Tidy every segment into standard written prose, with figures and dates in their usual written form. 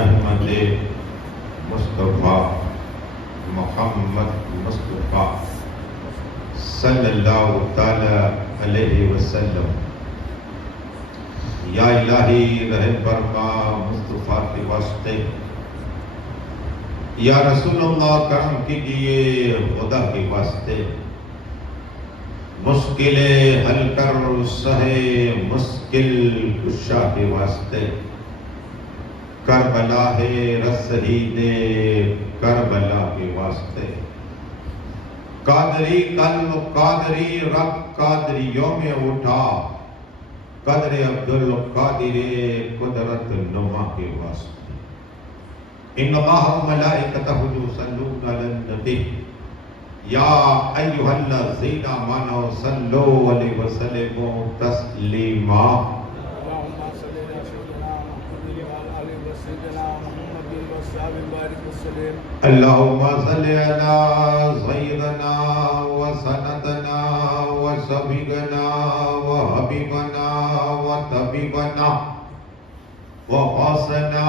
احمد مصطفیٰ محمد مصطفیٰ صلی اللہ تعالی علیہ وسلم. یا الہی رحم فرما مصطفیٰ کے واسطے. یا رسول اللہ کرم کیجیے خدا کے واسطے. مشکلیں حل کر سہے مشکل کشا کے واسطے. کربلا ہے رسید کربلا کے واسطے. قادری قلب قادری رب قادریوں میں اٹھا. قدر عبدالقادر قدرت نما کے واسطے. ان اللہ و ملائکتہ یصلون علی النبی یا ایھا الذین آمنوا صلوا علیہ وسلم تسلیما. اللہم صلی علی سیدنا و سندنا و شفیعنا و حبیبنا و طبیبنا و غوثنا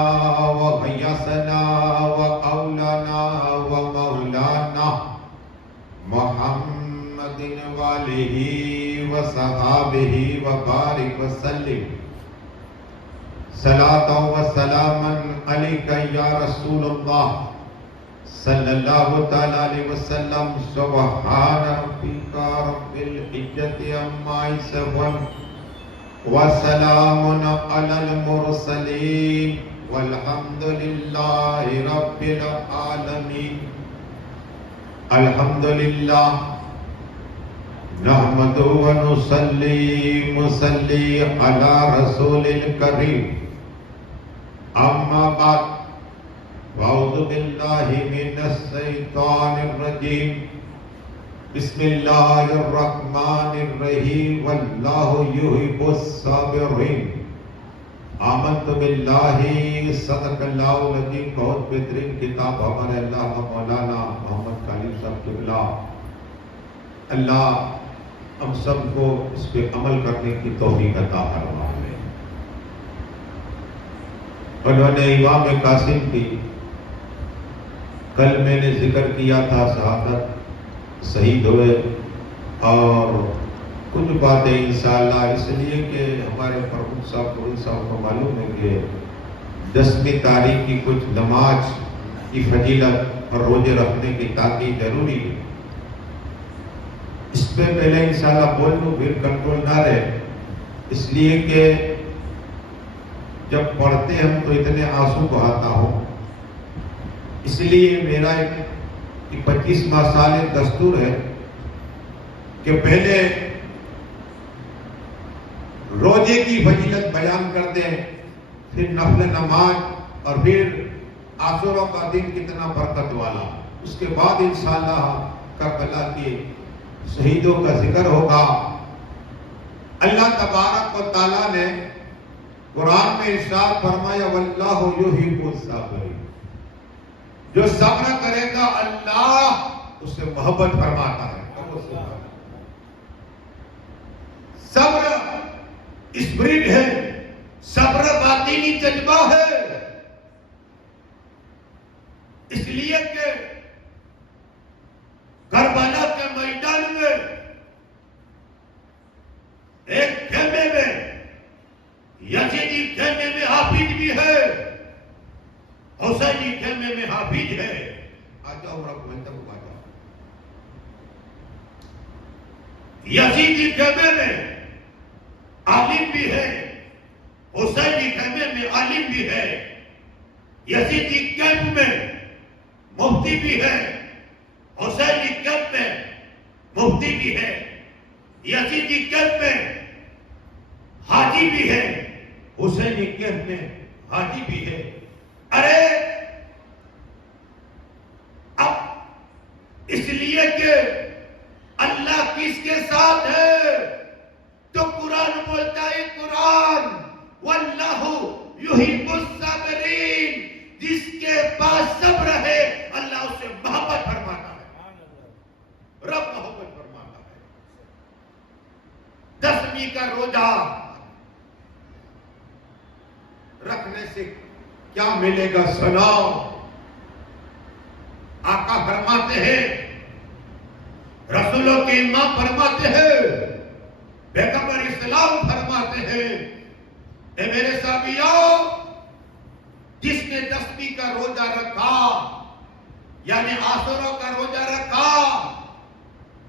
و غیاثنا و اولانا و مولانا محمد و آلہ و صحابہ و بارک وسلم. صلاۃ و سلاما علیک یا رسول اللہ صلی اللہ تعالی علیہ وسلم. سبحان ربک رب العزت عما یصفون وسلام علی المرسلین والحمد للہ رب العالمین. الحمدللہ نحمد و نصلی علی رسول الکریم. اما بعد اعوذ باللہ من الشیطان الرجیم. بسم اللہ الرحمن الرحیم. واللہ یحب الصابرین. آمنت باللہ صدق اللہ العظیم. بہت بہترین کتاب ہمارے اللہ مولانا محمد کالم صاحب قبلہ. اللہ ہم سب کو اس پہ عمل کرنے کی توفیق عطا فرمائے. انہوں نے امام قاسم کی کل میں نے ذکر کیا تھا شہادت شہید ہوئے. اور کچھ باتیں انشاءاللہ اس لیے کہ ہمارے پروفیسر صاحب قروی صاحب کو معلوم ہے کہ 10ویں تاریخ کی کچھ نماز کی فضیلت اور روزے رکھنے کی تاکید ضروری ہے. اس پہ پہلے انشاءاللہ بول لوں پھر کنٹرول نہ رہے. اس لیے کہ جب پڑھتے ہم تو اتنے آنسو بہاتا ہوں. اس لیے میرا ایک 25واں سال دستور ہے کہ پہلے روزے کی فضیلت بیان کر دیں, پھر نفل نماز اور پھر عاشورہ کا دن کتنا برکت والا. اس کے بعد انشاءاللہ کربلا کے شہیدوں کا ذکر ہوگا. اللہ تبارک و تعالیٰ نے قرآن میں ارشاد فرمایا واللہ یحب الصابرین. جو صبر کرے گا اللہ اس سے محبت فرماتا ہے. صبر اسپرٹ ہے, صبر باطنی جذبہ ہے. اس لیے کہ کربلا کے میدان میں ایک خیمے میں یزیدی خیمے میں حافظ بھی ہے, حسینی خیمے میں حافظ ہے. آ جاؤ رب میں تک آ جاؤ. یزیدی خیمے میں عالم بھی ہے, حسینی خیمے میں عالم بھی ہے. یزیدی کیمپ میں مفتی بھی ہے, حسینی کیمپ میں مفتی بھی ہے. یزیدی کیمپ میں حاجی بھی ہے, حسینی کیمپ میں حاجی بھی ہے. ارے اب اس لیے کہ اللہ کس کے ساتھ ہے تو قرآن بولتا ہے, قرآن واللہ یحب الصابرین. جس کے پاس صبر ہے اللہ اسے محبت فرماتا ہے, رب محبت فرماتا ہے. 10ویں کا روزہ رکھنے سے کیا ملے گا سناؤ. آقا فرماتے ہیں، رسولوں کے امام فرماتے ہیں، پیغمبر اسلام فرماتے ہیں، اے میرے صحابیوں، جس نے 10ویں کا روزہ رکھا یعنی عاشورہ کا روزہ رکھا،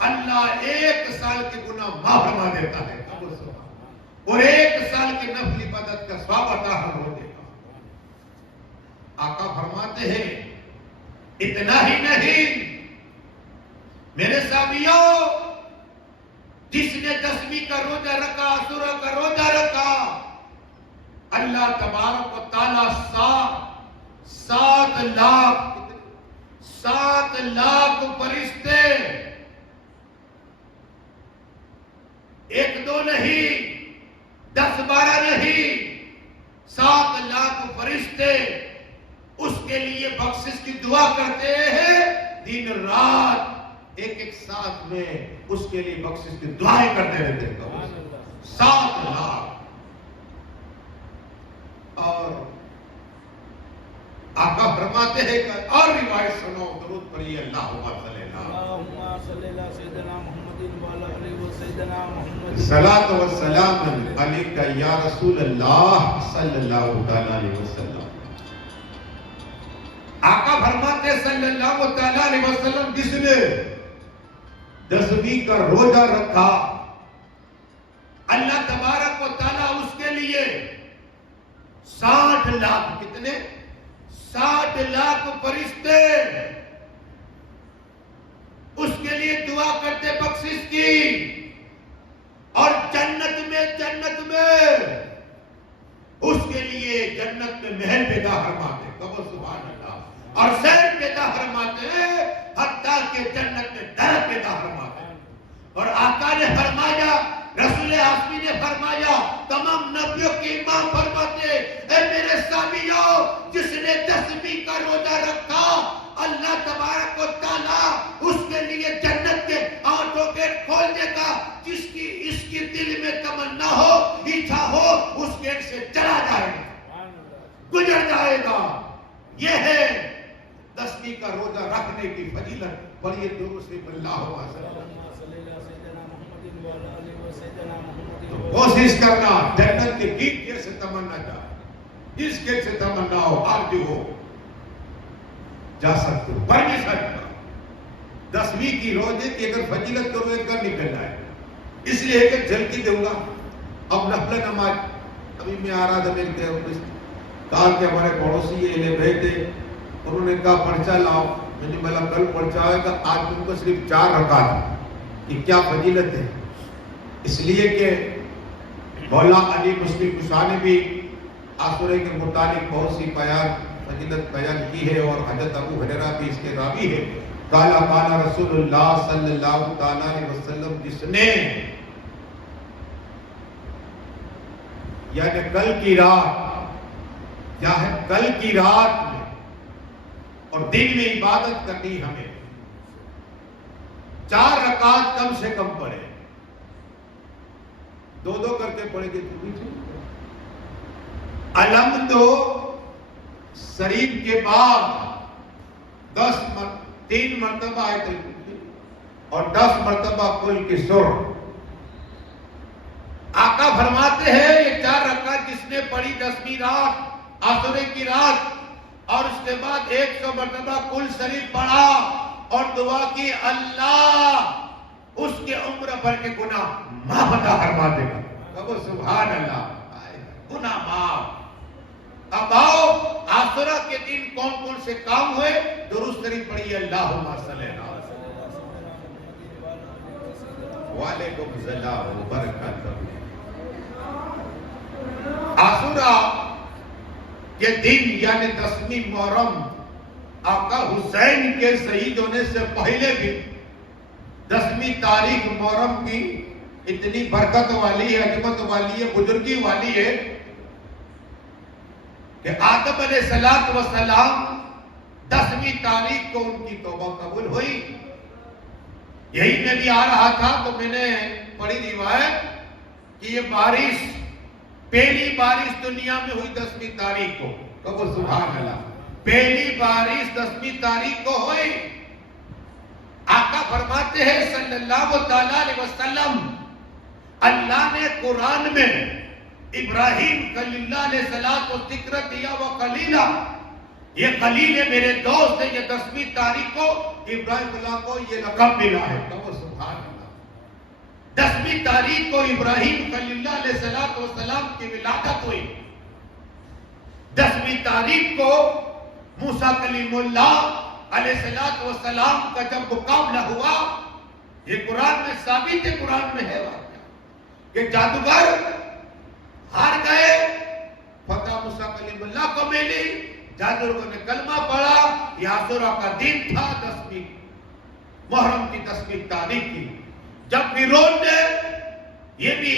اللہ 1 سال کے گناہ معاف فرما دیتا ہے اور 1 سال کی نفلی عبادت کا ثواب عطا ہو دے گا. آقا فرماتے ہیں اتنا ہی نہیں میرے صحابیوں، جس نے 10ویں کا روزہ رکھا، عاشورہ کا روزہ رکھا، اللہ تبارک و تعالیٰ 7 لاکھ فرشتے، 1 2 نہیں، 10 12 نہیں، 7 لاکھ فرشتے اس کے لیے بخشش کی دعا کرتے ہیں. دن رات ایک ساتھ میں اس کے لیے بخشش کی دعائیں کرتے رہتے ہیں. 7 لاکھ. اور آقا فرماتے ہیں کہ اور روایت سنو، درود پڑھیے اللہم صلی اللہ سیدنا محمد وعلی آلہ وسیدنا محمد صلاۃ و سلام علیک یا رسول اللہ صلی اللہ تعالی علیہ وسلم. آقا فرماتے صلی اللہ تعالی علیہ وسلم، جس نے 10ویں کا روزہ رکھا، اللہ تبارک و تعالیٰ اس کے لیے 60 لاکھ، کتنے؟ 60 لاکھ فرشتے اس کے لیے دعا کرتے بخشش کی، اور جنت میں اس کے لیے جنت میں محل پیدا فرماتے. کہو سبحان اللہ. اور سیر پیدا فرماتے ہیں، حتیٰ کہ جنت میں در پیدا فرماتے ہیں. اور آقا نے فرمایا، رسول ہاشمی نے فرمایا، تمام نبیوں کے امام فرماتے ہیں، اے میرے صحابیوں، جس نے 10ویں کا روزہ رکھا، اللہ تبارک و تعالیٰ اس کے لیے جنت کے 8 گیٹ کھول دے گا. جس کی اس کی دل میں تمنا ہو، اچھا ہو، اس گیٹ سے چلا جائے گا، گزر جائے گا. یہ ہے 10ویں کا روزہ رکھنے کی فضیلت. پڑھیے درود سے اللہ کوشش کرنا جنت کے گیٹ سے تمنا جائے، جس گیٹ سے تمنا ہو، آپ جو ہو جا سکتے ہو. پڑھ نہیں سکتا 10ویں کی روزے کی اگر فضیلت کرو ایک کر نکل جائے. اس لیے کہ جھلکی دوں گا. اب نفل نماز ابھی میں آ رہا تھا، میرے کہا کہ ہمارے پڑوسی یہ لے گئے تھے، انہوں نے کہا پرچہ لاؤ. میں نے بولا کل پرچہ آئے گا، آج تم کو صرف 4 رکعت. یہ کیا فضیلت ہے؟ اس لیے کہ مولا علی مسلم کشا نے بھی عاشورہ کے متعلق بہت سی فضیلت بیان کی ہے، اور حضرت ابو ہریرہ بھی اس کے راوی ہے. قال قال رسول اللہ صلی اللہ تعالی علیہ وسلم، جس نے یعنی کل کی رات یا ہے کل کی رات میں اور دن میں عبادت کرنی، ہمیں 4 رکعت کم سے کم پڑھے. 2 کر کے پڑھے گے تو بھی الحمد شریف کے بعد 3 مرتبہ آیت الکرسی اور 10 مرتبہ قل کی سورہ. آقا فرماتے ہیں یہ 4 رکعت جس نے پڑھی 10ویں رات، عاشورہ کی رات، اور اس کے بعد 100 مرتبہ قل شریف پڑھا اور دعا کی، اللہ اس کے عمر بھر کے گناہ معاف عطا فرما دے گا. کہو سبحان اللہ. گناہ معاف. اب آؤ عاشورہ کے دن کون کون سے کام ہوئے؟ درود شریف پڑھیے اللہم صلی اللہ وعلیکم السلام وبرکاتہ. عاشورہ کے دن یعنی 10ویں محرم، آقا حسین کے شہید ہونے سے پہلے بھی 10ویں تاریخ محرم کی اتنی برکت والی ہے، عظمت والی ہے، بزرگی والی ہے کہ آدم علیہ السلام 10ویں تاریخ کو ان کی توبہ قبول ہوئی. یہی میں بھی آ رہا تھا تو میں نے پڑھی روایت کہ یہ بارش پہلی بارش دنیا میں ہوئی 10ویں تاریخ کو. کہو سبحان اللہ. پہلی بارش 10ویں تاریخ کو ہوئی. آقا فرماتے ہیں صلی اللہ علیہ وسلم اللہ نے قرآن میں ابراہیم خلیل اللہ علیہ الصلوۃ والذکر دیا وہ خلیلہ. یہ خلیل ہے میرے دوست ہے. یہ 10ویں تاریخ کو ابراہیم اللہ کو یہ لقب ملا ہے. کہو سبحان اللہ. 10ویں تاریخ کو ابراہیم خلیل اللہ علیہ الصلوۃ والسلام کی ولادت ہوئی. 10ویں تاریخ کو موسیٰ کلیم اللہ علیہ الصلوۃ والسلام کا جب مقابلہ ہوا. یہ قرآن میں ثابت ہے, قرآن میں ہے واقعہ کہ جادوگر ہار گئے. فتح موسیٰ کلیم اللہ کو ملی. جادوگروں نے کلمہ پڑھا. یہ عاشورہ کا دن تھا 10ویں محرم کی 10ویں تاریخ کی. جب فرعون نے, یہ بھی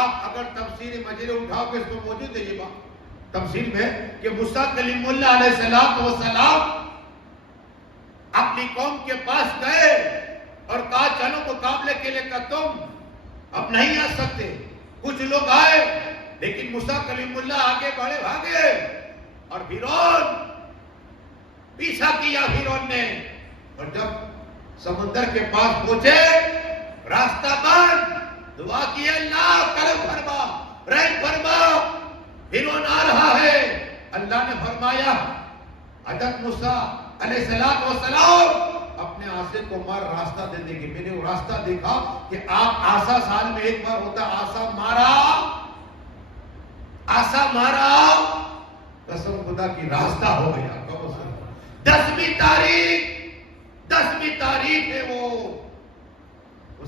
آپ اگر تفسیر مجید اٹھاؤ کہ اس میں موجود ہے یہ بات تفسیر میں کہ موسیٰ کلیم اللہ علیہ السلام اپنی قوم کے پاس گئے اور کہا چلو مقابلے کے لیے کہ تم اب نہیں آ سکتے. کچھ لوگ آئے لیکن موسیٰ کلیم اللہ آگے بڑھے بھاگے اور فرعون پیچھا کیا فرعون نے. اور جب سمندر کے پاس پہنچے راستہ بند. دعا کی اللہ کرم فرما رحم فرما. فرعون آ رہا ہے. اللہ نے فرمایا حضرت موسیٰ علیہ السلام اپنے آسے کو مار راستہ دے دے گی. میں نے وہ راستہ دیکھا کہ آپ آسا سال میں ایک بار ہوتا. آسا مارا قسم خدا کی راستہ ہو گیا. 10ویں تاریخ ہے وہ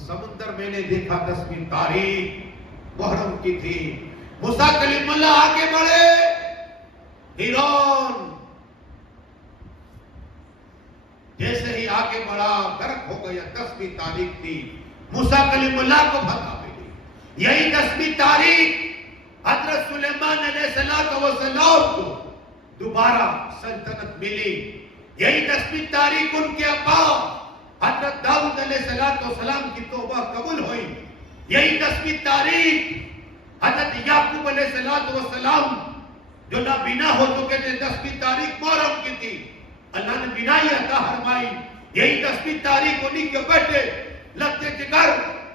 سمندر میں نے دیکھا. 10ویں تاریخ محرم کی تھی. موسیٰ کلیم اللہ آگے بڑھے. فرعون جیسے ہی آگے بڑھا غرق ہو گیا. 10ویں تاریخ تھی. موسیٰ کلیم اللہ کو فتح ملی. یہی 10ویں تاریخ حضرت سلیمان علیہ السلام کو دوبارہ سلطنت ملی. یہی 10ویں تاریخ ان کے ابا حضرت داؤد علیہ السلام کی توبہ قبول ہوئی. یہی 10ویں تاریخ حضرت یعقوب علیہ السلام جو نابینا ہو چکے تھے 10ویں تاریخ محرم کی تھی. اللہ نے بینائی عطا فرمائی. یہی 10ویں تاریخ انہی کے بیٹے لگتے جگر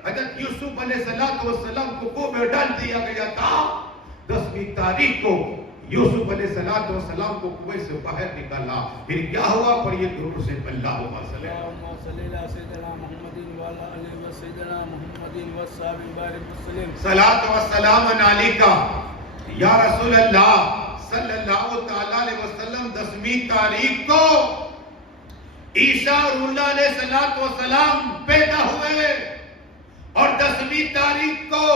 حضرت یوسف علیہ السلام کو کنویں میں ڈال دیا گیا تھا. 10ویں تاریخ کو یوسف علیہ السلام کو کنویں سے باہر نکالا. پھر کیا ہوا؟ پر یہ درود سے اللہم صلی علی سیدنا محمد وعلی آلہ سیدنا محمد وصحبہ بارک وسلم. صلاۃ و سلام علیکہ یا رسول اللہ صلی اللہ تعالی علیہ وسلم. 10ویں تاریخ کو عیسیٰ اللہ علیہ السلام پیدا ہوئے اور 10ویں تاریخ کو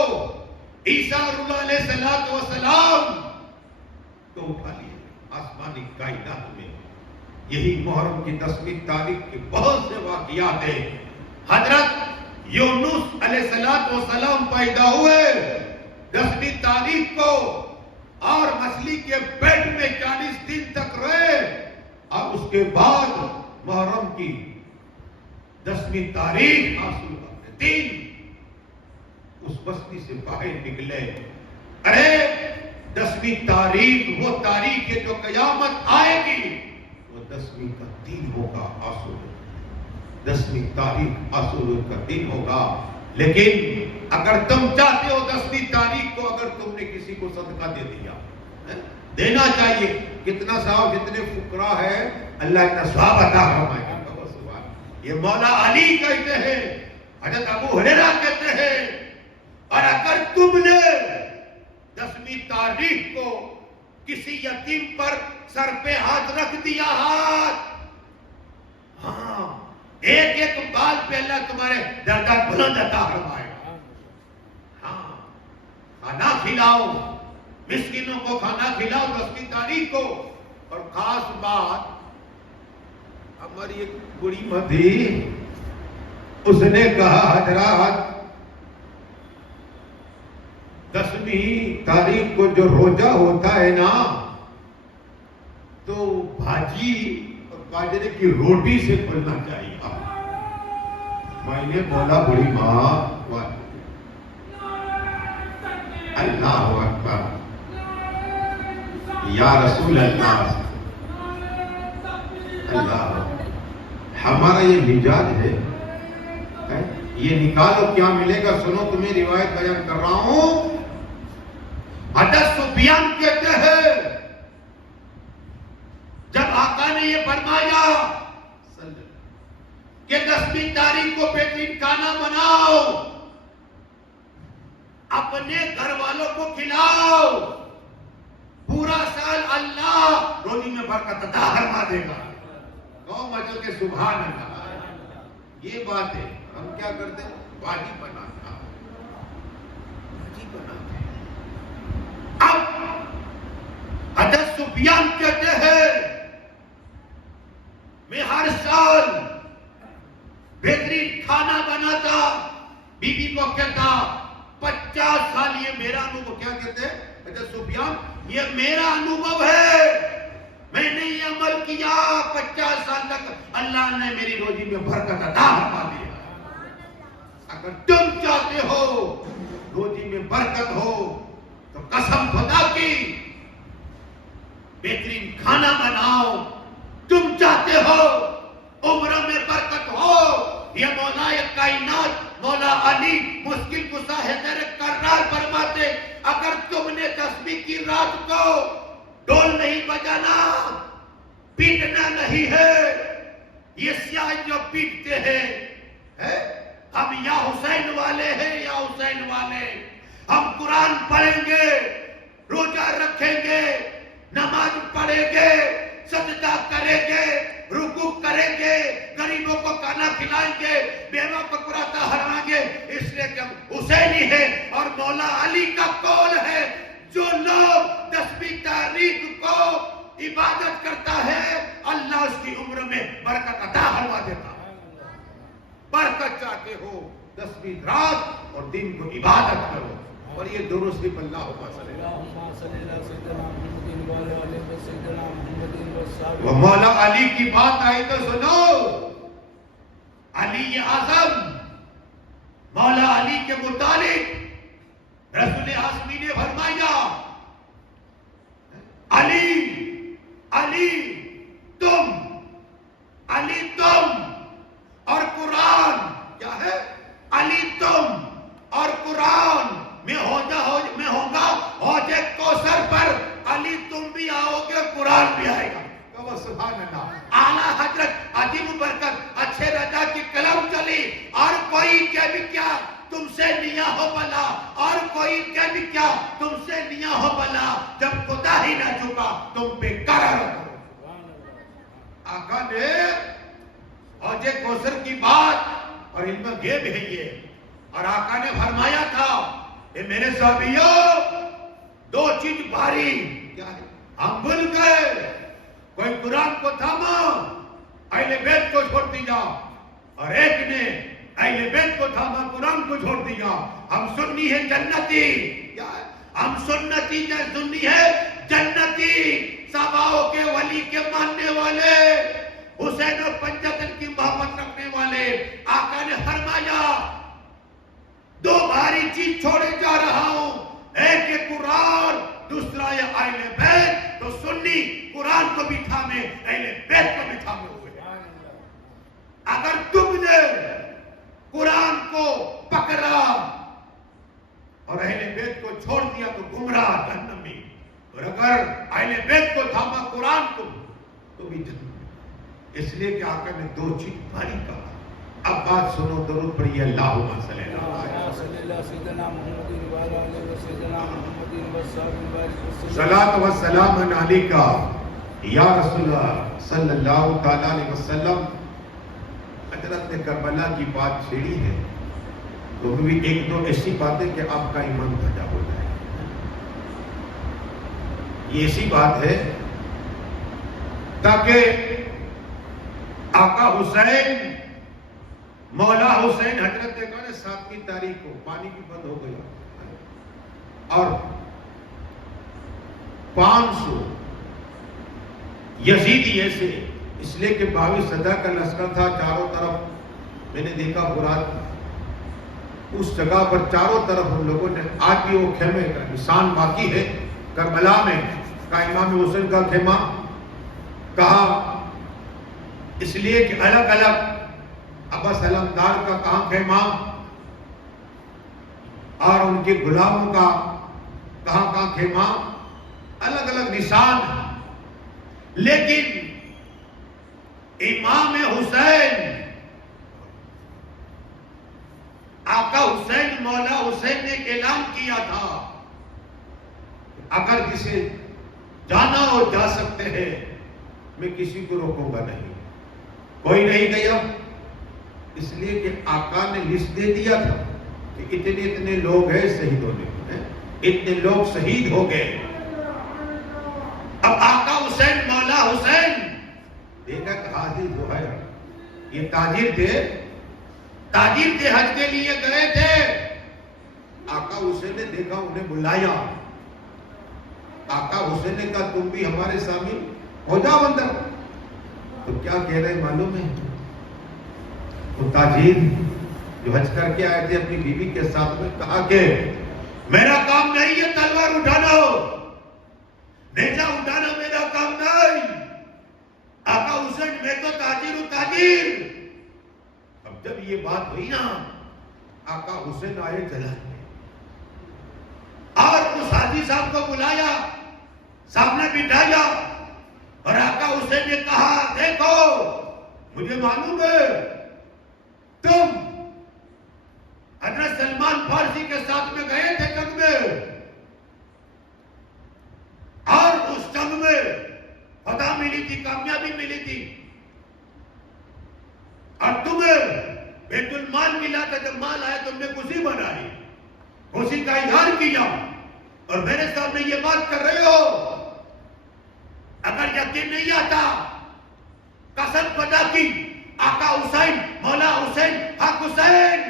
عیسیٰ اللہ علیہ السلام کو اٹھا لیا آسمانی کائنات میں. یہی محرم کی 10ویں تاریخ کے بہت سے واقعات ہیں. حضرت یونس علیہ السلام پیدا ہوئے 10ویں تاریخ کو اور مچھلی کے پیٹ میں 40 دن تک رہے. اور اس کے بعد محرم کی 10ویں تاریخ عاشورہ کے دن اس بستی سے باہر نکلے. ارے 10ویں تاریخ وہ تاریخ ہے جو قیامت آئے گی. وہ 10ویں کا دن ہوگا عاشورہ. 10ویں تاریخ عاشورہ کا دن ہوگا. لیکن اگر تم چاہتے ہو 10ویں تاریخ کو اگر تم نے کسی کو صدقہ دے دیا دینا چاہیے. کتنا ثواب جتنے فقراء ہے اللہ اتنا ثواب عطا فرمائے گا. یہ مولا علی کہتے ہیں, حضرت ابو ہریرہ کہتے ہیں. اور اگر تم نے 10ویں تاریخ کو کسی یتیم پر سر پہ ہاتھ رکھ دیا ہاتھ, ہاں ایک ایک بال پہ اللہ تمہارے درجات بلند عطا فرمائے گا. ہاں کھانا کھلاؤ, مسکینوں کو کھانا کھلاؤ 10ویں تاریخ کو. اور خاص بات ہماری ایک بڑی ماں تھی, اس نے کہا حضرات 10ویں تاریخ کو جو روزہ ہوتا ہے نا تو بھاجی اور باجرے کی روٹی سے کھلنا چاہیے. میں نے بولا بڑی ماں اللہ اکبر، یا رسول اللہ، اللہ، ہمارا یہ مزاج ہے، یہ نکالو کیا ملے گا. سنو تمہیں روایت بیان کر رہا ہوں. حضرت سفیان کہتے ہیں جب آقا نے یہ فرمایا کہ 10ویں تاریخ کو بہترین کھانا بناؤ، اپنے گھر والوں کو کھلاؤ، پورا سال اللہ روزی میں برکت عطا فرما دے گا. قوم اجل کے سبحان اللہ. یہ بات ہے. ہم کیا کرتے ہیں؟ باجی بناتے ہیں. اب حضرت سفیان کہتے ہیں میں ہر سال بہترین کھانا بناتا، بی بی کو کہتا 50 سال یہ میرا انوبھو. کیا کہتے ہیں حضرت سفیان؟ یہ میرا انوبھو ہے، میں نے یہ عمل کیا 50 سال تک، اللہ نے میری روزی میں برکت عطا فرما دیا. اگر تم چاہتے ہو روزی میں برکت ہو تو قسم خدا کی بہترین کھانا بناؤ. تم چاہتے ہو عمر میں برکت ہو، یہ مولا کائنات مولا علی مشکل کشا حیدر کرار فرماتے اگر تم نے 10ویں کی رات کو ڈول نہیں بجانا، پیٹنا نہیں ہے. یہ سیاہ جو پیٹتے ہیں ہم یا حسین والے ہیں یا حسین والے. ہم قرآن پڑھیں گے، روزہ رکھیں گے، نماز پڑھیں گے، سجدہ کریں گے، رکوع کریں گے، غریبوں کو کھانا کھلائیں گے، بیوہ کو قرآن ہروائیں گے، اس لیے کہ ہم حسینی ہیں. اور مولا علی کا قول ہے جو لوگ 10ویں تاریخ کو عبادت کرتا ہے اللہ اس کی عمر میں برکت عطا فرما دیتا. برکت چاہتے ہو 10ویں رات اور دن کو عبادت کرو. اور یہ دونوں صرف اللہ صلی وہ مولا علی کی بات آئی تو سنو. علی اعظم مولا علی کے متعلق رسول ہاشمی نے فرمایا علی علی تم اور قرآن. کیا ہے؟ علی تم اور قرآن میں ہوں گا حوض کوثر پر. علی تم بھی آؤ گے، قرآن بھی آئے گا. سبحان اللہ. اعلیٰ حضرت عظیم برکت اچھے رضا کی قلم چلی. اور کوئی کہ بھی کیا تم سے نیا ہو بلا، اور کوئی کہ بھی کیا تم سے نیا ہو بلا، جب خدا ہی نہ جھکا تم پہ قرار کرو. آقا نے حوض کوثر کی بات اور علم غیب ہے یہ. اور آقا نے فرمایا تھا کہ میرے صحابیوں 2 چیز بھاری. کیا ہے؟ ہم بھول گئے. کوئی قرآن کو تھاما، اہل بیت کو چھوڑ دیا، اور ایک نے اہل بیت کو تھاما، قرآن کو چھوڑ دیا. ہم سنی ہے جنتی. کیا ہے؟ ہم سنتی ہے جنتی، صحابہ کے ولی کے ماننے والے، حسین اور پنجتن کی محبت رکھنے والے. آقا نے فرمایا 2 بھاری چیز چھوڑے جا رہا ہوں، ایک یہ قرآن، دوسرا یہ اہل بیت. تو سنی قرآن کو بھی تھامے، اہل بیت کو بھی تھامے ہوئے. اگر تم نے قرآن کو پکڑا اور اہل بیت کو چھوڑ دیا تو گمراہ جہنمی. اور اگر اہل بیت کو تھاما قرآن کو تو بھی جہنمی. اس لیے کہ آقا نے 2 چیز بھاری کہا. اب بات سنو، درود پڑھیے اللہم صلی صلاۃ و سلام علیکہ یا رسول اللہ صلی اللہ تعالیٰ علیہ وسلم. حضرت نے کربلا کی بات چھیڑی ہے تو بھی 1-2 ایسی باتیں کہ آپ کا ایمان تازہ ہو جائے. یہ ایسی بات ہے تاکہ آقا حسین مولا حسین حضرت نے کہا 7ویں تاریخ کو پانی بھی بند ہو گیا اور 500 یزیدی ایسے، اس لیے کہ 22 صدا کا لشکر تھا چاروں طرف. میں نے دیکھا برات اس جگہ پر چاروں طرف ہم لوگوں نے آج بھی وہ خیمے کا نشان باقی ہے. کربلا میں کا امام حسین کا خیمہ کہا اس لیے کہ الگ الگ عباس علمدار کا کہاں خیمہ اور ان کے غلاموں کا کہاں خیمہ, الگ الگ نشان. لیکن امام حسین آقا حسین مولا حسین نے اعلان کیا تھا اگر کسی جانا ہو جا سکتے ہیں, میں کسی کو روکوں گا نہیں. کوئی نہیں گیا اس لیے کہ آقا نے لسٹ دے دیا تھا کہ اتنے لوگ ہیں شہید ہونے کو, اتنے لوگ شہید ہو گئے. اب آقا حسین مولا حسین دیکھا کہ حاجی جو ہے یہ تاجر تھے حج کے لیے گئے تھے. آقا حسین نے دیکھا, انہیں بلایا. آقا حسین نے کہا تم بھی ہمارے شامل ہو جاؤ اندر. تو کیا کہہ رہے معلوم ہے, وہ تاجر جو حج کر کے آئے تھے اپنی بیوی کے ساتھ میں کہا کہ میرا کام نہیں ہے تلوار اٹھانا, نیزہ اٹھانا میرا کام نہیں. آقا حسین میں تو تاجر ہوں تاجر. اب جب یہ بات ہوئی نا, آقا حسین آئے جلال میں اور اس حاجی صاحب کو بلایا, سامنے بٹھایا اور آقا حسین نے کہا دیکھو مجھے معلوم ہے تم حضرت سلمان فارسی کے ساتھ میں گئے تھے جنگ میں, اور اس جنگ میں فتح ملی تھی, کامیابی ملی تھی, اور تمہیں بیت المال ملا تھا. جب مال آیا تم نے خوشی منائی, خوشی کا اظہار کیا, اور میرے سامنے یہ بات کر رہے ہو. اگر یقین نہیں آتا قسم خدا کی آقا حسین مولا حسین حق حسین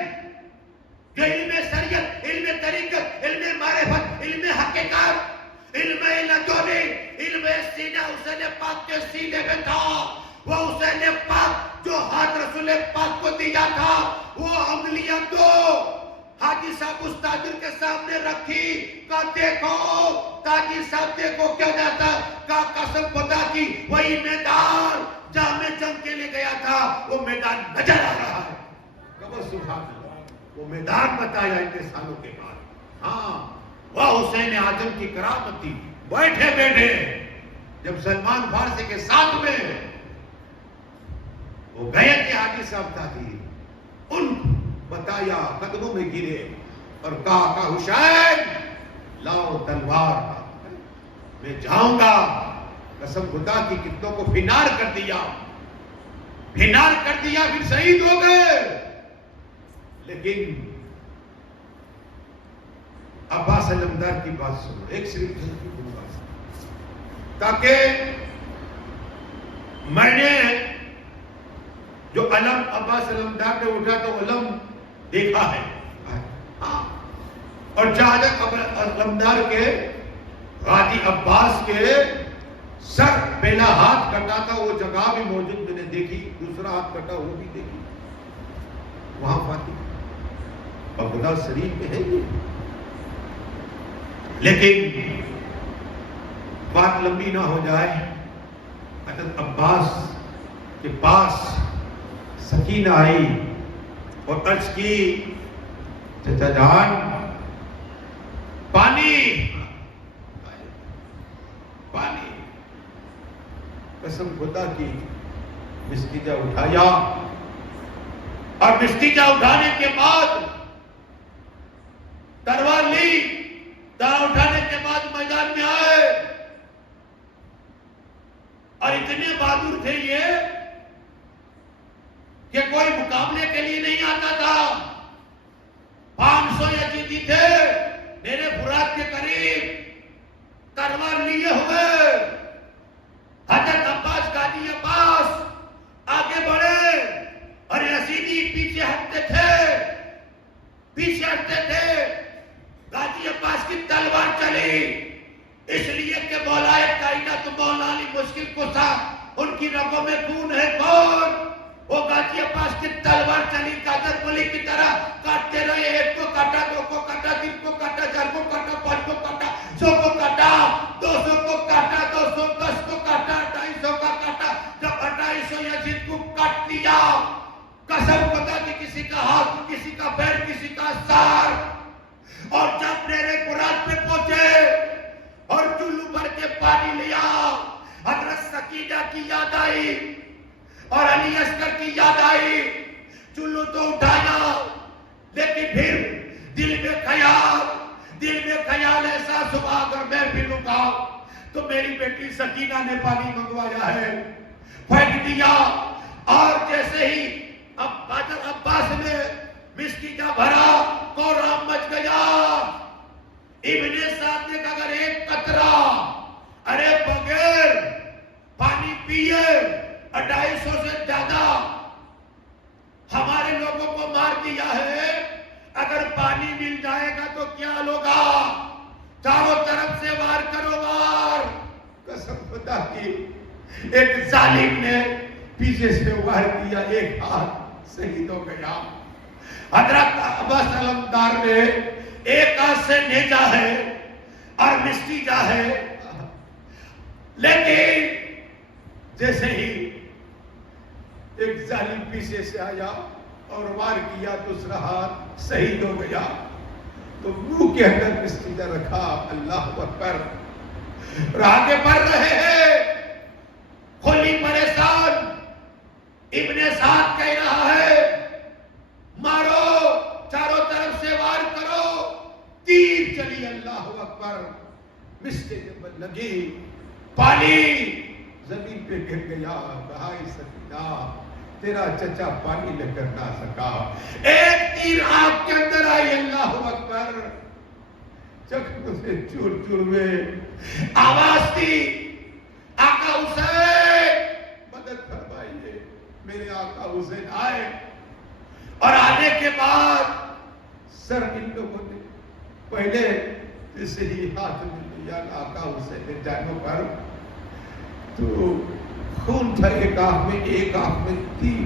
جو علم شریعت, علم طریقت, علم معرفت, علم حقیقت, علم لدنی, علم سینہ حسین پاک کے سینے میں تھا. وہ حسین پاک جو ہاتھ رسول پاک کو دیا تھا, وہ عملیہ دو حاجی صاحب اس تاجر کے سامنے رکھی. کہا دیکھو تاجر صاحب دیکھو کیا جاتا. کہا قسم خدا کی وہی میدان جہاں میں جنگ کے لیے گیا تھا وہ میدان نظر آ رہا ہے. کہا سبحان اللہ, وہ میدان بتایا اتنے سالوں کے بعد. ہاں وہ حسین اعظم کی کرامت تھی. بیٹھے بیٹھے جب سلمان فارسی کے ساتھ میں وہ گئے تھے حاجی صاحب تاجر, ان بتایا, قدموں میں گرے اور کہا کہ حسین لاؤ تلوار, میں جاؤں گا. قسم خدا کی کتنوں کو فنار کر دیا, پھر شہید ہو گئے. لیکن عباس علمدار کی بات سنو, ایک صرف تاکہ میں نے جو علم عباس علمدار نے اٹھا تو علم دیکھا ہے, اور جہاں علمدار کے غازی عباس کے سر پہلا ہاتھ کٹا تھا وہ جگہ بھی موجود میں نے دیکھی, دوسرا ہاتھ کٹا وہ بھی دیکھی. وہاں فاتح بغداد شریف میں ہے یہ. لیکن بات لمبی نہ ہو جائے, حضرت عباس کے پاس سکینہ آئی اور عرض کی چچا جان پانی. قسم خدا کی مستیجہ اٹھایا, اور مستیجہ اٹھانے کے بعد تلوار لی, تلوار اٹھانے کے بعد میدان میں آئے, اور اتنے بہادر تھے یہ کہ کوئی مقابلے کے لیے نہیں آتا تھا. 500 یزیدی تھے میرے فرات کے قریب, تلوار لیے ہوئے. حضرت عباس قاضی عباس آگے بڑھے اور یزیدی پیچھے ہٹتے تھے. قاضی عباس کی تلوار چلی, اس لیے کہ مولا کائنات مولا علی مشکل کو تھا, ان کی رگوں میں خون ہے. کون؟ وہ غازی عباس کی تلوار چلی گاجر مولی کی طرح، کاٹتے رہے، ایک کو کاٹا، دو کو کاٹا، تین کو کاٹا، چار کو کاٹا، پانچ کو کاٹا، 100 کو کاٹا، 200 کو کاٹا، 210 کو کاٹا، 250 کا کاٹا، جب 250 یزید کو کاٹ دیا، قسم خدا کی کسی کا ہاتھ، کسی کا پیر، کسی کا سار، اور جب میرے قرآن پہ پہنچے اور چلو بھر کے پانی لیا، حضرت سکینہ کی یاد آئی اور علی اصغر کی یاد آئی، چلو تو اٹھایا، لیکن پھر دل میں خیال ایسا صبح اگر میں بھی لوں تو میری بیٹی سکینہ نے پانی منگوایا ہے، پھینک دیا، اور جیسے ہی اب حضرت عباس نے مسکی کا بھرا، کوہرام مچ گیا، ابن سعد نے کہا اگر ایک قطرہ، ارے بغیر پانی پیے 250 سے زیادہ ہمارے لوگوں کو مار دیا ہے، اگر پانی مل جائے گا تو کیا ہوگا؟ چاروں طرف سے وار کرو، وار، قسم خدا کی ایک ظالم نے پیچھے سے وار کیا، ایک ہاتھ شہید ہو گیا، حضرت عباس علمدار نے ایک ہاتھ سے نیجا ہے اور مسٹیجا ہے، لیکن جیسے ہی ایک ظالم پیچھے سے آیا اور وار کیا، دوسرا ہاتھ شہید ہو گیا، تو منہ کے اندر مسٹیجا رکھا، اللہ اکبر، اور آگے بڑھ رہے ہیں، کھلی پریشان، ابن سعد کہہ رہا ہے مارو، چاروں طرف سے وار کرو، تیر چلی، اللہ اکبر، مسٹے جب لگی، پانی زمین پہ گر گیا، کہا سکینہ تیرا چچا پانی لے کر نہ سکا، ایک تیر آنکھ کے اندر آئی، اللہ اکبر، چکھوں سے چور چور میں آواز تھی، آقا حسین مدد فرمائیے، میرے آقا حسین آئے، اور آنے کے بعد سر ان لوگوں نے پہلے جسے ہی ہاتھ میں لیا آقا حسین نے جانوں پر، تو خون تھا ایک آنکھ میں تیر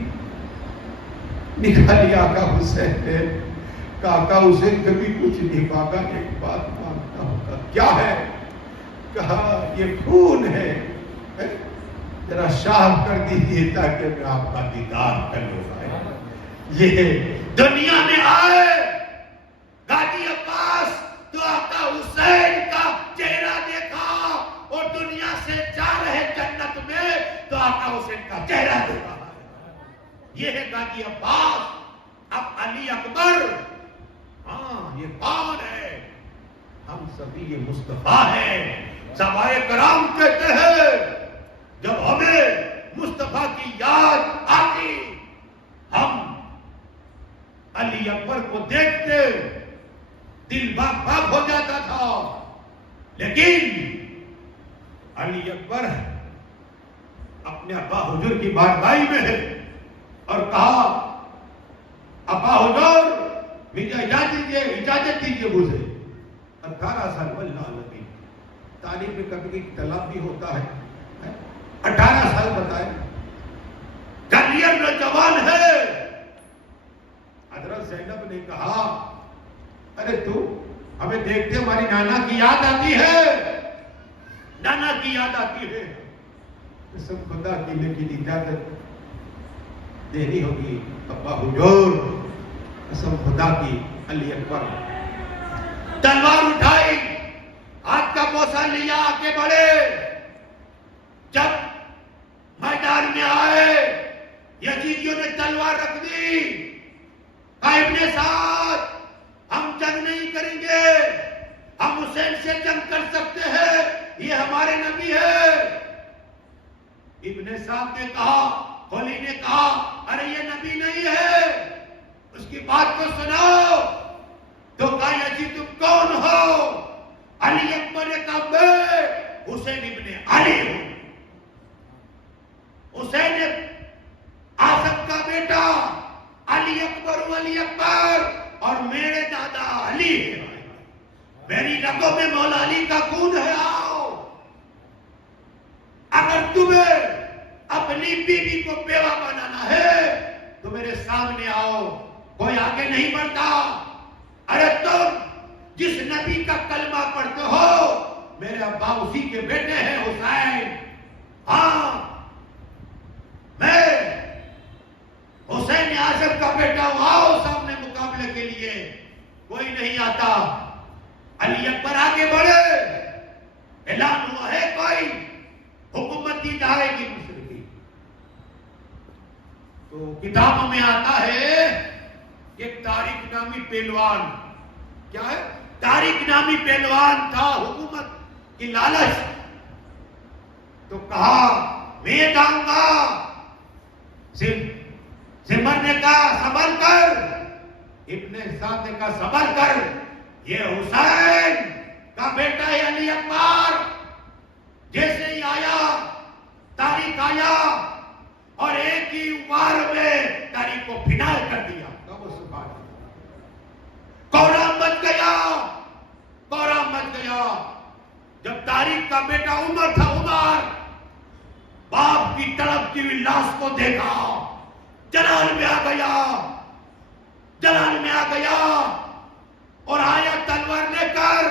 نکالی آقا حسین نے، کہا آقا حسین کبھی کچھ نہیں مانگا، ایک بات مانگتا ہوگا، کیا ہے؟ کہا یہ خون ہے، ذرا صاف کر دیجیے تاکہ میں آپ کا دیدار کر لوں، یہ دنیا میں آئے غازی عباس تو آقا حسین کا چہرہ دیکھا، اور دنیا سے جا رہے جنت میں تو آقا حسین کا چہرہ دیکھا، یہ ہے غازی عباس، اب علی اکبر، ہاں یہ کون ہے؟ ہم سبھی یہ مصطفیٰ ہیں، صحابہ کرام کہتے ہیں جب ہمیں مصطفیٰ کی یاد آتی ہم علی اکبر کو دیکھتے دل باغ باغ ہو جاتا تھا، لیکن علی اکبر اپنے ابا حضور کی بارگاہ میں ہے اور کہا ابا حضور مجھے اجازت دیجیے، مجھے 18 سال واللہ عالمین، تعلیم میں کبھی طلاق بھی ہوتا ہے، 18 سال بتائے، کلیئر نوجوان ہے، حضرت زینب نے کہا ارے تو ہمیں دیکھتے ہماری نانا کی یاد آتی ہے، نانا کی یاد آتی ہے، قسم خدا کی، لیکن اجازت دینی ہوگی ابا حضور، قسم خدا کی، علی اکبر تلوار اٹھائی، ہاتھ کا بوسہ لیا، آگے بڑھے، جب میدان میں آئے یزیدیوں نے تلوار رکھ دی، ابن سعد ہم جنگ نہیں کریں گے، ہم حسین سے جنگ کر سکتے ہیں، یہ ہمارے نبی ہے، ابن سعد نے کہا، خلی نے کہا ارے یہ نبی نہیں ہے، اس کی بات کو سناؤ، تو کہا یزید تم کون ہو؟ علی اکبر نے کہا میں حسین ابن علی ہوں، حسین آصف کا بیٹا علی اکبر، علی اکبر، اور میرے دادا علی ہے، میری رگوں میں مولا علی کا خون ہے، آؤ، اگر تمہیں اپنی اپنی بیوی کو بیوہ بنانا ہے تو میرے سامنے آؤ، کوئی آگے نہیں بڑھتا۔ ارے تم جس نبی کا کلمہ پڑھتے ہو، میرے ابا اسی کے بیٹے ہیں حسین۔ ہاں، میں حسین اعظم کا بیٹا ہوں، آؤ سامنے مقابلے کے لیے۔ کوئی نہیں آتا۔ علی اکبر آگے بڑھے، اعلان ہوا ہے کوئی حکومت دی جائے گی مصر کی۔ تو کتابوں میں آتا ہے کہ طارق نامی پہلوان، کیا ہے؟ طارق نامی پہلوان تھا، حکومت کی لالچ، تو کہا میں جاؤں گا۔ سمر نے کہا صبر کر، ابن سعد نے کہا صبر کر، یہ حسین کا بیٹا ہے علی اکبر۔ جیسے ہی آیا طارق آیا اور ایک ہی وار میں طارق کو فنال کر دیا۔ کوہرام مچ گیا، کوہرام مچ گیا۔ جب طارق کا بیٹا عمر تھا، عمر باپ کی تڑپتی ہوئی لاش کو دیکھا، جلال میں آ گیا، جلال میں آ گیا اور آیا تلوار لے کر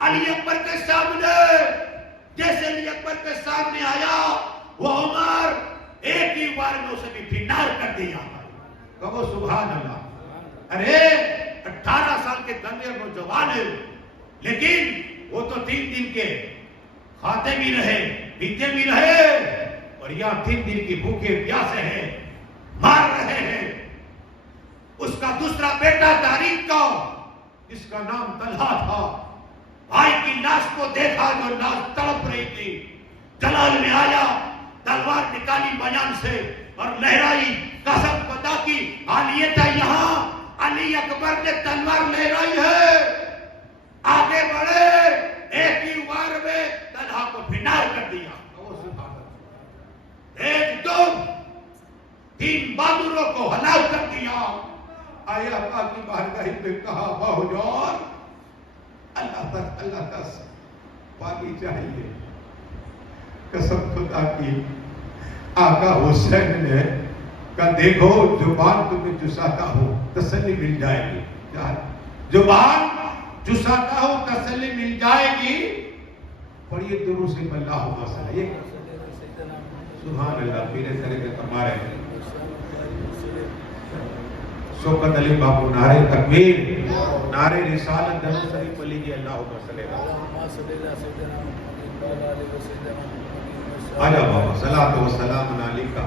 علی اکبر کے سامنے۔ جیسے علی اکبر کے سامنے آیا، وہ عمر ایک ہی بار میں اسے بھی فنار کر دیا۔ کہو سبحان اللہ۔ ارے 18 سال کے دنیا نوجوان ہے، لیکن وہ تو 3 دن کے کھاتے بھی رہے، پیتے بھی رہے، اور یہاں 3 دن کی بھوکے پیاسے ہیں، مار رہے ہیں۔ اس کا دوسرا بیٹا طارق کا، جس کا نام طلحہ تھا، بھائی کی لاش کو دیکھا جو لاش تڑپ رہی تھی، جلال میں آیا، تلوار نکالی بیان سے اور لہرائی، قسم خدا کی حال یہ تھا یہاں علی اکبر نے تلوار لہرائی ہے، آگے بڑھے، ایک ہی وار میں طلحہ کو فنار کر دیا۔ ایک دو 3 بہادروں کو ہلاک کر دیا۔ آیا پاک کی بارگاہ میں کہا بہجور اللہ کا پانی چاہیے۔ قسم خدا کی آقا حسین نے کہا دیکھو زبان تمہیں چساتا ہو تسلی مل جائے گی، زبان چساتا ہو تسلی مل جائے گی۔ پڑھیے درود سے اللہم صلی سبحان اللہ، پیرے سرے کے تمہارے شوکت علی بابو نعرے تکبیر، نعرے رسالت، درود شریف پڑھ لیجیے اللہم صلی آجا بابا صلاۃ و سلام علیکہ۔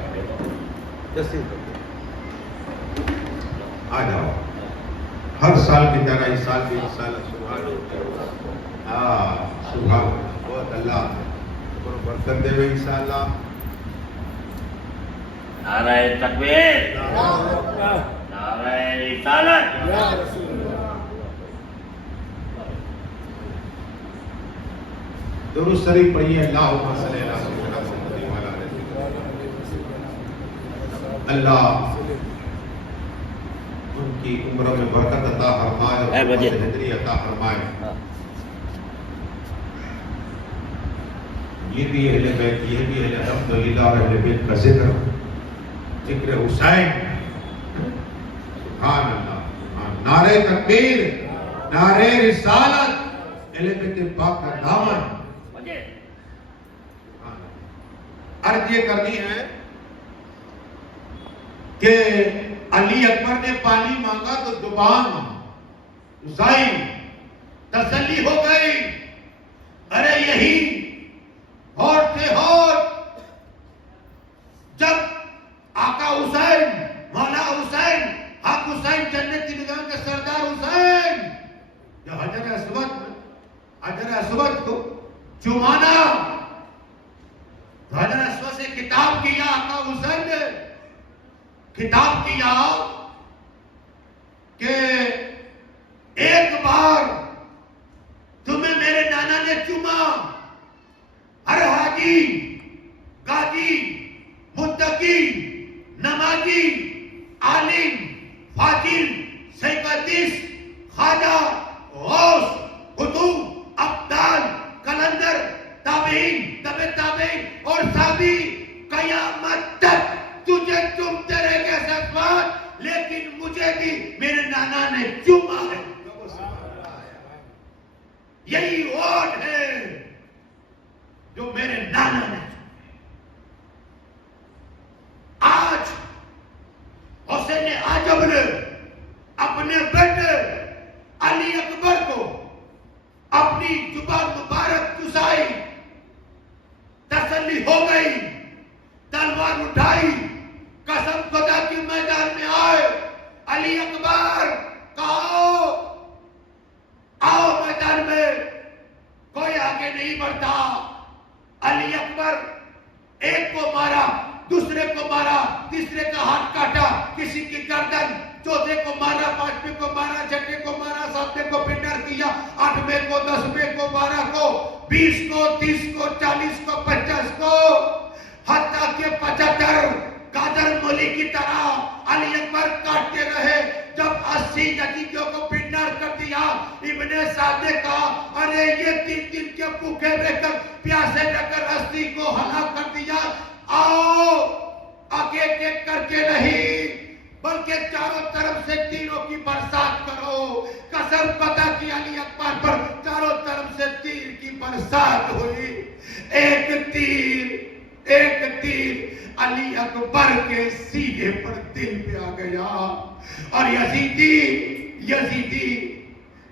آجا ہر سال کی طرح اس سال بھی انشاءاللہ سبحان سبحان بہت اللہ برکت دے ہوئے انشاءاللہ۔ نعرہ تکبیر، نعرہ رسالت۔ درود شریف پڑھیے اللہم صلی اللہ علیہ اللہ ان کی عمر میں برکت عطا فرمائے اور بہتری عطا فرمائے۔ یہ بھی اہل بیت، یہ بھی اہل الحمدللہ اور اہل بیت کا ذکر حسین۔ سبحان اللہ، نعرہ تکبیر، نعرہ رسالت، اہل بیت پاک کا دامن۔ عرض یہ کرنی ہے کہ علی اکبر نے پانی مانگا تو زبان زائن تسلی ہو گئی۔ ارے یہی ہوٹ سے ہوٹ جب آقا حسین، مولا حسین، حق حسین، جنتی نظام کے سردار حسین جب حجر اسود کو چومانا، حجر اسود سے خطاب کیا، آقا حسین نے خطاب کیا کہ ایک بار تمہیں میرے نانا نے چوما، ہر حاجی، قاضی، متقی، نمازی، عالم، فاضل، سیکاتیس، خواجہ، غوث، قطب، ابدال، کلندر، تابعین، تابعین اور صحابی یہی ووٹ ہے جو میرے نانا نے آج حسین عجب نے اپنے بیٹے علی اکبر کو اپنی زبان مبارک چسائی، تسلی ہو گئی، تلوار اٹھائی، قسم خدا کی میدان میں آئے، علی اکبر کہو آؤ میدان میں، کوئی آگے نہیں بڑھتا۔ علی اکبر ایک کو مارا، دوسرے کو مارا، تیسرے کا ہاتھ کاٹا، کسی کی گردن، چوتھے کو مارا، پانچویں کو مارا، چھٹے کو مارا، ساتویں کو پنڈر کیا، آٹھویں کو، 10ویں کو، 12 کو، 20 کو، 30 کو، 40 کو، 50 کو، حتیٰ کہ 75 قادر مولی کی طرح علی اکبر کاٹتے رہے۔ جب 80 عقیقوں کو پنڈر کر دیا، ابن سعد نے کہا ارے یہ 3 دن کے بھوکے رہ کر پیاسے رہ کر 80 کو ہلاک کر دیا، آؤ آگے ایک کر کے نہیں بلکہ چاروں طرف سے تیروں کی برسات کرو۔ قسم خدا کی علی اکبر پر چاروں طرف سے تیر کی برسات ہوئی۔ ایک تیر علی اکبر کے سینے پر دل پہ آ گیا اور یزیدی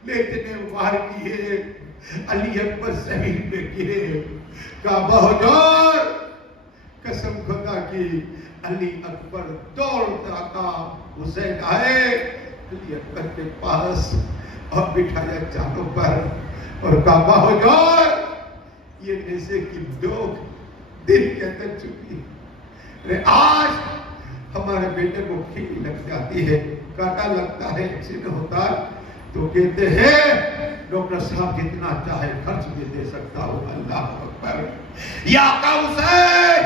نے اتنے وار کیے، علی اکبر زمین پہ گرے، کعبہ حضور، قسم خدا کی علی اکبر دوڑتا تھا، حسین آئے علی اکبر کے پاس اور بٹھایا چاروں پر اور کعبہ حضور، یہ نیزے کی لوگ دل کے اندر چکی، آج ہمارے بیٹے کو کھیل لگ جاتی ہے، کاٹا لگتا ہے، ایکسیڈنٹ ہوتا ہے تو کہتے ہیں ڈاکٹر صاحب جتنا چاہے خرچ بھی دے سکتا ہوں۔ اللہ اکبر، یا آقا حسین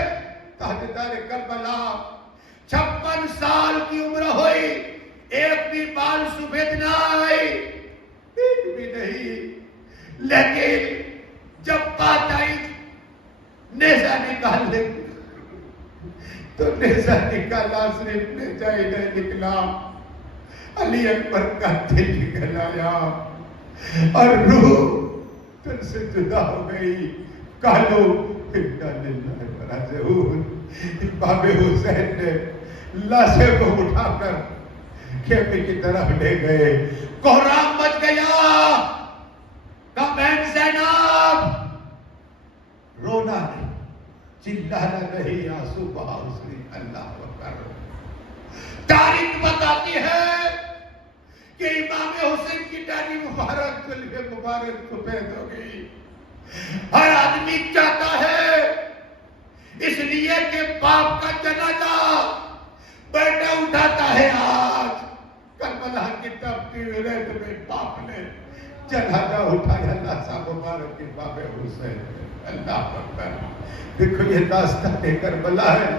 تاجدار کربلا، 56 سال کی عمر ہوئی، ایک بھی بال سفید نہ آئی، ایک بھی نہیں، لیکن جب بات آئی نیزہ نکالنے تو نیزہ نکالا، صرف نیزہ ہی نہیں نکلا، علی اکبر کا دل نکل آیا اور روح تن سے جدا ہو گئی۔ کالو انا للہ و انا الیہ راجعون۔ امام حسین نے لاشیں کو اٹھا کر خیمے کی طرف لے گئے، کوہرام مچ گیا، کہا بہن زینب رونا نہیں، چلانا نہیں، آنسو بہاؤ صرف۔ اللہ اکبر، تاریخ بتاتی ہے کہ امام حسین کی داڑھی مبارک، جلوے مبارک سفید ہو گئی۔ ہر آدمی چاہتا ہے اس لیے کہ باپ کا جنازہ بیٹا اٹھاتا ہے۔ آج کربلا کی تپتی ہوئی ریت میں باپ نے جنازہ اٹھایا، لاشا مبارک کی باب حسین۔ اللہ اکبر، دیکھو یہ داستان کربلا ہے،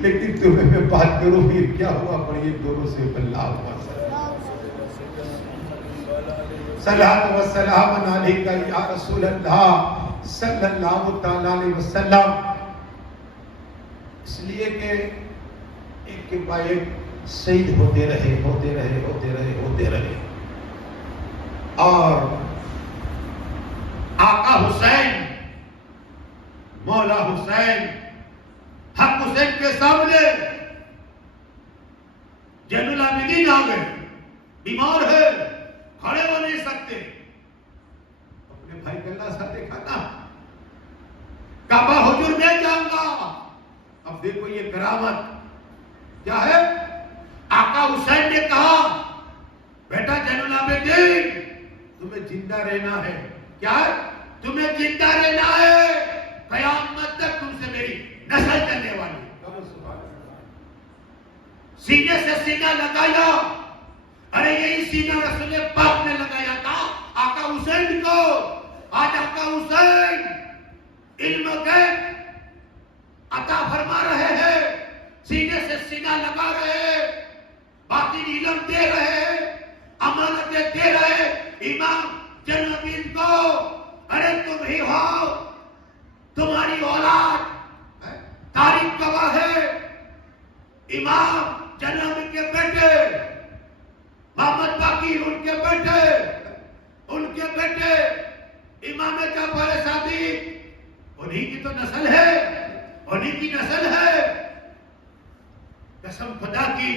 لیکن تمہیں میں بات کروں پھر کیا ہوا، پڑھیے دونوں سے اللہ صلاۃ و سلام علیکہ یا رسول اللہ صلی اللہ تعالی علیہ وسلم۔ اس لیے کہ ایک کے بعد ایک شہید ہوتے رہے اور آقا حسین، مولا حسین، حق حسین کے سامنے زین العابدین آ گئے، بیمار ہے، کھڑے ہو نہیں سکتے، اپنے بھائی کا لاشا دیکھا نا، کعبہ حضور میں جاؤں گا۔ اب دیکھو یہ کرامت کیا ہے، آقا حسین نے کہا بیٹا زین العابدین تمہیں زندہ رہنا ہے، کیا ہے تمہیں زندہ رہنا ہے، قیامت تک تم سے میری نسل چلنے والی۔ سینے سے سینہ لگایا، ارے یہی سینہ رسول پاک نے لگایا تھا آقا حسین کو۔ آج آقا حسین علم غیب عطا فرما رہے ہیں، سینے سے سینہ لگا رہے ہیں، باطن علم دے رہے ہیں، امانتیں دے رہے ہیں امام جنابین کو۔ ارے تم ہی ہو، تمہاری اولاد، تاریخ گواہ ہے، امام جنابین کے بیٹے محمد باقر، ان کے بیٹے تو نسل ہے، انہی کی نسل ہے. قسم خدا کی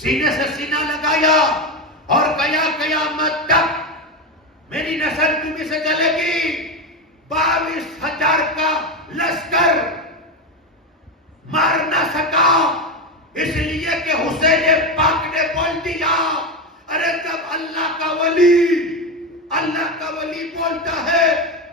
سینے سے سینہ لگایا اور قیامت تک میری نسل تمہیں سے چلے گی. 22,000 کا لشکر مار نہ سکا، اس لیے کہ حسین پاک نے بول دیا. ارے جب اللہ کا ولی بولتا ہے،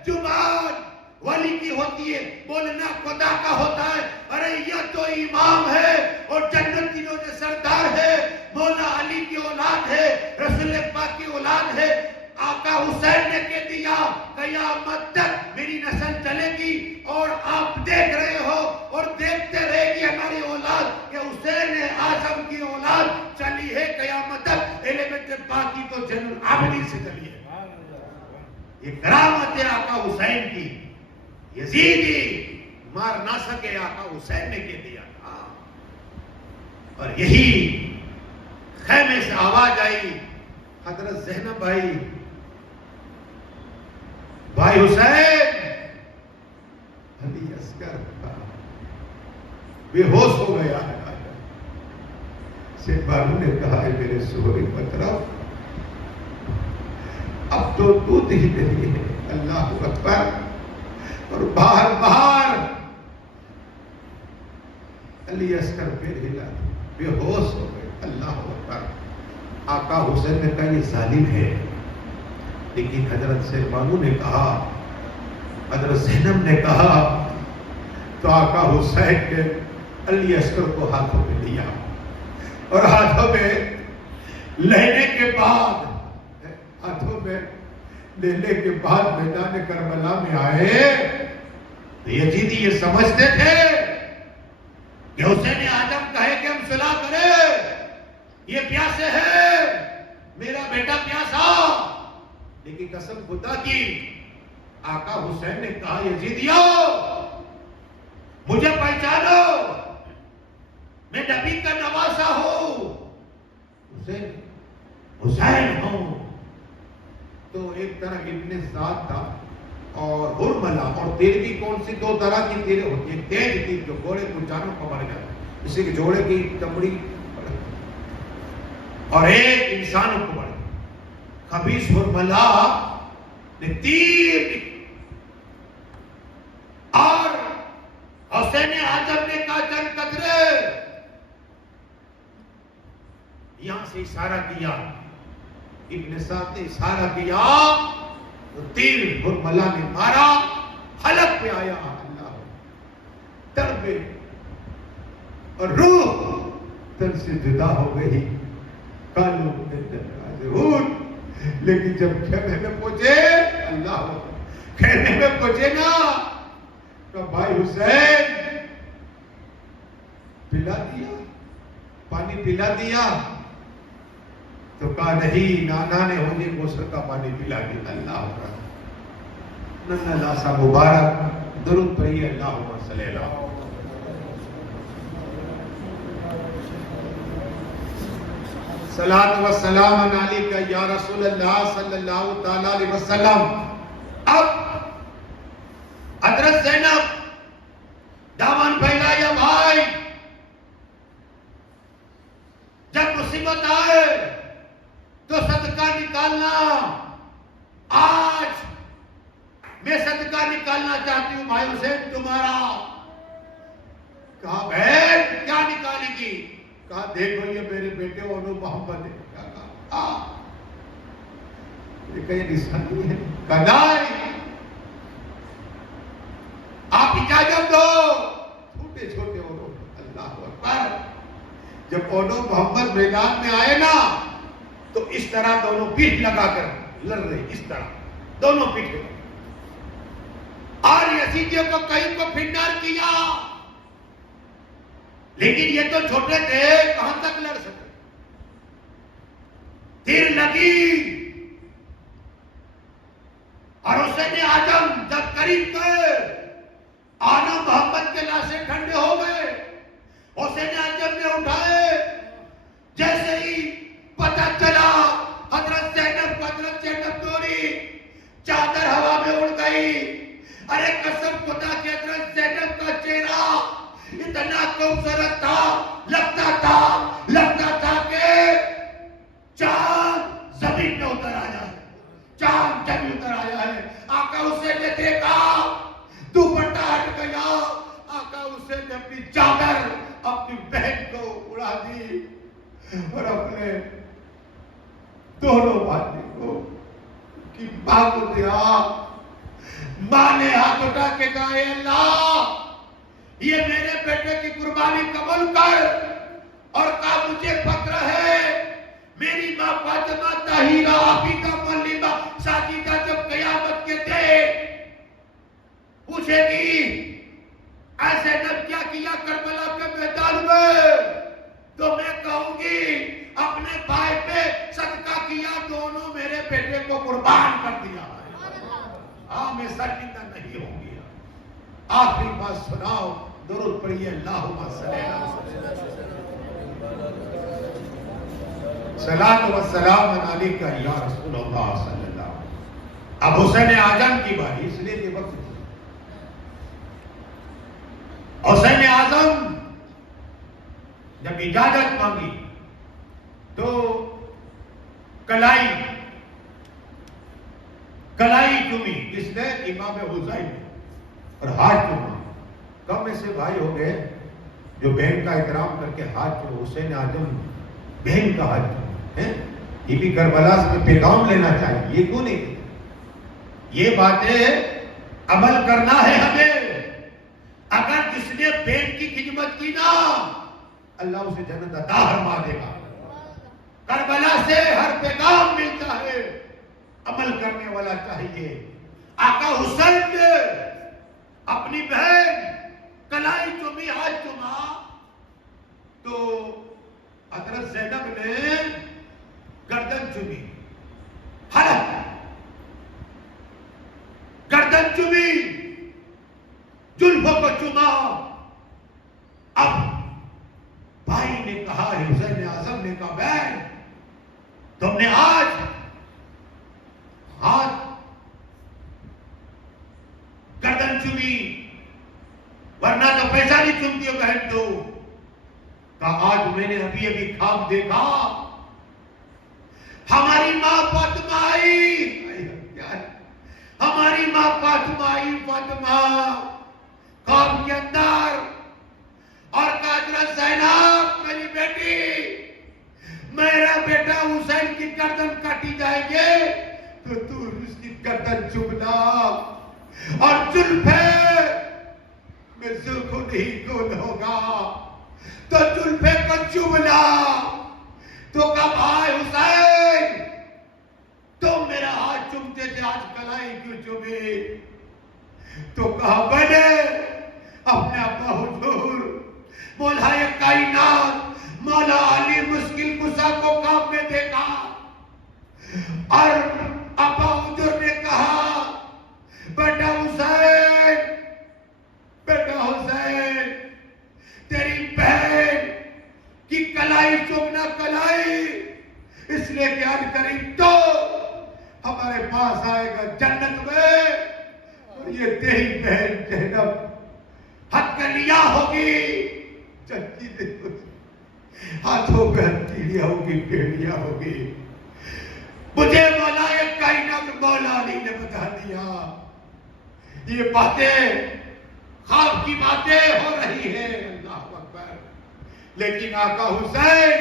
زبان ولی کی ہوتی ہے، بولنا خدا کا ہوتا ہے. ارے یہ تو امام ہے اور جنت کی جو سردار ہے، مولا علی کی اولاد ہے، رسول پاک کی اولاد ہے. آقا حسین نے کہہ دیا قیامت تک میری نسل چلے گی. اور آپ دیکھ رہے ہو اور دیکھتے رہے گی ہماری اولاد کہ حسین اعظم کی اولاد چلی ہے قیامت تک. ایلیمنٹ پاک کی تو زین العابدین سے چلی ہے. یہ کرامت ہے آقا حسین کی. یزیدی مار نہ سکے، آقا حسین نے کہہ دیا تھا. اور یہی خیمے سے آواز آئی، حضرت زینب بھائی حسین. علی اصغر بے ہوش ہو گیا. سپاہیوں نے کہا ہے میرے سہری مطرف اب تو دودھ ہی نہیں ہے. اللہ اکبر. اور باہر علی اصغر پھر ہلا، بے ہوش ہو گئے. اللہ اکبر. آقا حسین نے کہا یہ ظالم ہے، لیکن حضرت سپاہیوں نے کہا، حضرت زینب نے کہا تو آقا حسین نے علی اصغر کو ہاتھوں میں لیا اور ہاتھوں میں لینے کے بعد میدان کربلا میں آئے. یزیدی یہ سمجھتے تھے کہ حسین اعظم کہے کہ ہم صلح کریں، یہ پیاسے ہے، میرا بیٹا پیاسا. لیکن قسم خدا کی آقا حسین نے کہا یزیدیو مجھے پہچانو، میں نبی کا نواسا ہوں، حسین ہوں. تو ایک طرح ابن سعد تھا اور ہرملا اور تیر بھی کون سی دو طرح کی تیریں ہوتی ہیں. تیز تیر جو گھوڑے کو جانوں کو مر جاتا ہے، اسی کے جوڑے کی چمڑی، اور ایک انسانوں کو مر جاتا. خبیث ہرملا نے تیر اور حسین اعظم نے کہا چند قطرے. یہاں سے اشارہ کیا، ابن سعد نے اشارہ کیا تو تیر ہرملا نے مارا، حلق پہ آیا. اللہ تڑپے اور روح تن سے جدا ہو گئی. کالوں لیکن جب خیمے میں پہنچے، اللہ خیمے میں پہنچے نا تو بھائی حسین پلا دیا، پانی پلا دیا. تو کہا نہیں، نانا نے مجھے کوثر کا پانی پلا دیا. اللہ ننا لاسا مبارک درود پڑھیے. اللہم صلی اللہ. صلاۃ و سلام علیکہ یا رسول اللہ صلی اللہ تعالی علیہ وسلم. اب حضرت زینب دامن پھیلایا. بھائی جب مصیبت آئے تو صدقہ نکالنا. آج میں صدقہ نکالنا چاہتی ہوں بھائی حسین تمہارا. کہا بہن کیا نکالے گی؟ کہا دیکھو یہ میرے بیٹے اونو محمد ہے. کہا یہ کہیں نشانی ہے. کہا نہیں، آپ اجازت دو. چھوٹے چھوٹے اونو. اللہ اکبر. جب اونو محمد میدان میں آئے نا تو اس طرح دونوں پیٹھ لگا کر لڑ رہے، اس طرح دونوں پیٹھ لگا. اور یزیدیوں کو کہیں کو پھنڈار کیا، لیکن یہ تو چھوٹے تھے، کہاں تک لڑ سکے. تیر لگی اور حسین اعظم جب قریب گئے، آنا محمد کے لاشیں ٹھنڈے ہو گئے. حسین اعظم نے اٹھائے. جیسے ہی پتہ چلا حضرت زینب دوری، چادر ہوا میں اڑ گئی. ارے قسم خدا کی حضرت خوبصورت تھا، لگتا تھا کہ چاند زمین میں اتر آیا ہے، چاند زمین اتر آیا ہے۔ آقا حسین نے دیکھا دوپٹہ ہٹ گیا، آقا حسین نے اپنی چادر اپنی بہن کو اڑا دی اور اپنے دونوں بھائی کو کی ماں کو دیا۔ ماں نے ہاتھ اٹھا کے کہا اے اللہ یہ میرے بیٹے کی قربانی قبول کر، اور کہا مجھے فخر ہے میری ماں فاطمہ طاہرہ عفیفہ معلمہ ساجدہ جب قیامت کے دن پوچھے گی ایسے نب کیا کیا کربلا کے میدان میں، تو میں کہوں گی اپنے بھائی پہ صدقہ کیا، دونوں میرے بیٹے کو قربان کر دیا۔ ہاں میں شرمندہ نہیں ہوں گی۔ آخری بات سناؤ، درود پڑھیے اللہم صلی اللہ علیہ وسلم۔ صلاۃ و سلام علیکہ یا رسول اللہ صلی اللہ علیہ وسلم۔ اب حسین اعظم کی باری، اس لیے یہ وقت حسین اعظم جب اجازت مانگی تو کلائی چومی، کس نے؟ امام حسین نے، اور ہاتھ چوما۔ کم ایسے بھائی ہو گئے جو بہن کا احترام کر کے ہاتھ چوم۔ حسین اعظم بہن کا ہاتھ چوما، یہ بھی کربلا سے پیغام لینا چاہیے، یہ کیوں نہیں؟ یہ باتیں عمل کرنا ہے ہمیں۔ اگر جس نے بہن کی خدمت کی نا، اللہ اسے جنت عطا فرما دے گا۔ کربلا سے ہر پیغام ملتا ہے، عمل کرنے والا چاہیے۔ آقا حسین نے اپنی بہن کلائی چومی، ہاتھ چوما، تو حضرت زینب نے گردن چومی، گردن چومی، زلفوں کو چوما۔ اب بھائی نے کہا، حسین اعظم نے کہا بہن تم نے آج ہاتھ گردن چومی، ورنہ تو پیسہ نہیں چومتی ہو بہن تو۔ کہا آج میں نے ابھی خواب دیکھا، ہماری ماں فاطمہ آئی، ہماری ماں فاطمہ آئی، فاطمہ خواب کے اندر، اور کہا حضرت زینب میری بیٹی، میرا بیٹا حسین کی گردن کاٹی جائے گے تو تو اس کی گردن چومنا، اور زلفے میں زلفوں نہیں گول ہوگا تو زلفے کو چومنا۔ تو کہا بھائی حسین تم میرا ہاتھ چومتے تھے، آج کلائی کیوں چومے؟ تو کہا میں نے اپنے ابا حضور مولا کائنات مولا علی مشکل کشا کو خواب میں دیکھا، اور ابا حضور نے کہا بیٹا حسین تیری بہن کی کلائی چومنا، کلائی اس لیے کہ آج قریب تو ہمارے پاس آئے گا جنت میں، اور یہ تیری بہن زینب ہتھکڑیاں ہوگی، چکی ہاتھوں پہ ہتھیلیاں ہوگی، پیڑیاں ہوگی۔ مجھے مولا کائنات مولا علی نے بتا دیا یہ باتیں خواب کی باتیں ہو رہی ہیں، اللہ اکبر۔ لیکن آقا حسین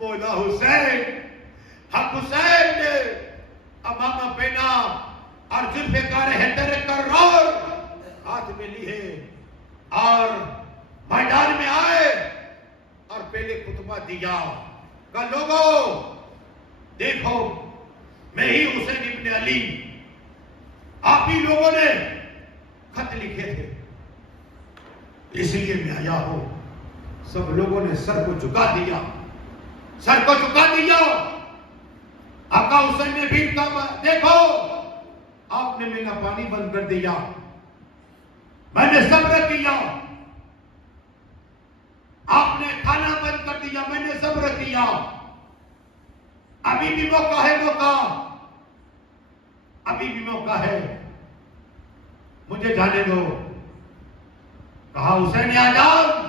مولا حسین حق حسین نے امامہ پہنا اور ذوالفقار حیدر کرار ہاتھ میں لیے اور میدان میں آئے اور پہلے خطبہ دیا، کہا لوگوں دیکھو میں ہی حسین ابن علی، آپ ہی لوگوں نے خط لکھے تھے اس لیے میں آیا ہوں۔ سب لوگوں نے سر کو جھکا دیا، سر کو جھکا دیا۔ آقا حسین نے بھی کہا دیکھو آپ نے میرا پانی بند کر دیا، میں نے صبر کیا، آپ نے کھانا بند کر دیا، میں نے صبر کیا، ابھی بھی موقع ہے، ابھی بھی موقع ہے، مجھے جانے دو۔ کہا حسین اعظم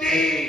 3,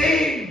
3,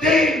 3,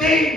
3,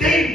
3,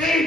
3,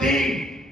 3,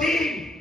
3,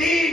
3,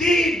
3,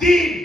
3,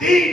3,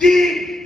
3।